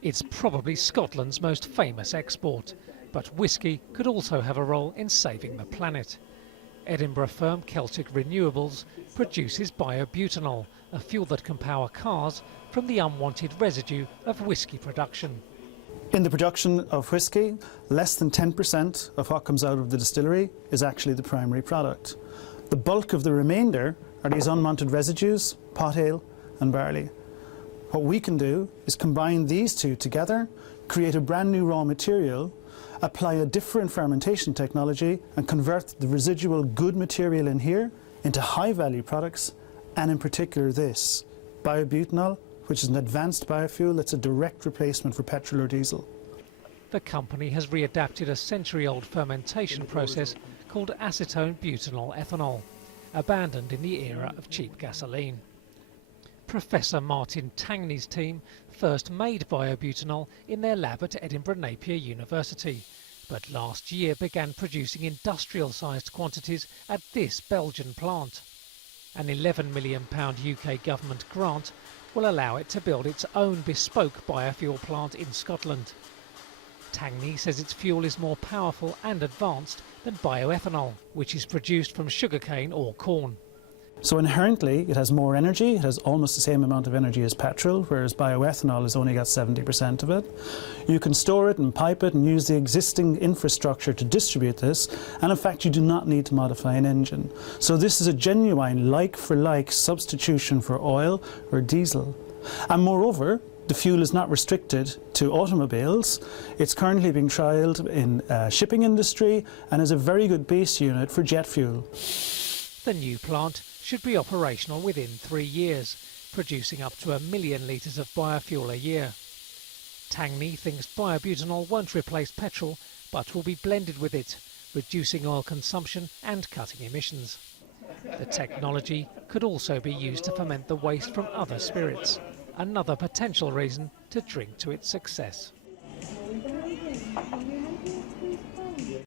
It's probably Scotland's most famous export, but whisky could also have a role in saving the planet. Edinburgh firm Celtic Renewables produces biobutanol, a fuel that can power cars from the unwanted residue of whisky production. In the production of whisky, less than 10% of what comes out of the distillery is actually the primary product. The bulk of the remainder are these unwanted residues, pot ale and barley. What we can do is combine these two together, create a brand new raw material, apply a different fermentation technology and convert the residual good material in here into high-value products, and in particular this, biobutanol, which is an advanced biofuel that's a direct replacement for petrol or diesel. The company has readapted a century-old fermentation process called acetone butanol ethanol, abandoned in the era of cheap gasoline. Professor Martin Tangney's team first made biobutanol in their lab at Edinburgh Napier University, but last year began producing industrial-sized quantities at this Belgian plant. An £11 million UK government grant will allow it to build its own bespoke biofuel plant in Scotland. Tangney says its fuel is more powerful and advanced than bioethanol, which is produced from sugarcane or corn. So inherently it has more energy, it has almost the same amount of energy as petrol, whereas bioethanol has only got 70% of it. You can store it and pipe it and use the existing infrastructure to distribute this, and in fact you do not need to modify an engine. So this is a genuine like-for-like substitution for oil or diesel. And moreover, the fuel is not restricted to automobiles. It's currently being trialled in shipping industry and is a very good base unit for jet fuel. The new plant should be operational within 3 years, producing up to 1 million litres of biofuel a year. Tangney thinks biobutanol won't replace petrol, but will be blended with it, reducing oil consumption and cutting emissions. The technology could also be used to ferment the waste from other spirits, another potential reason to drink to its success.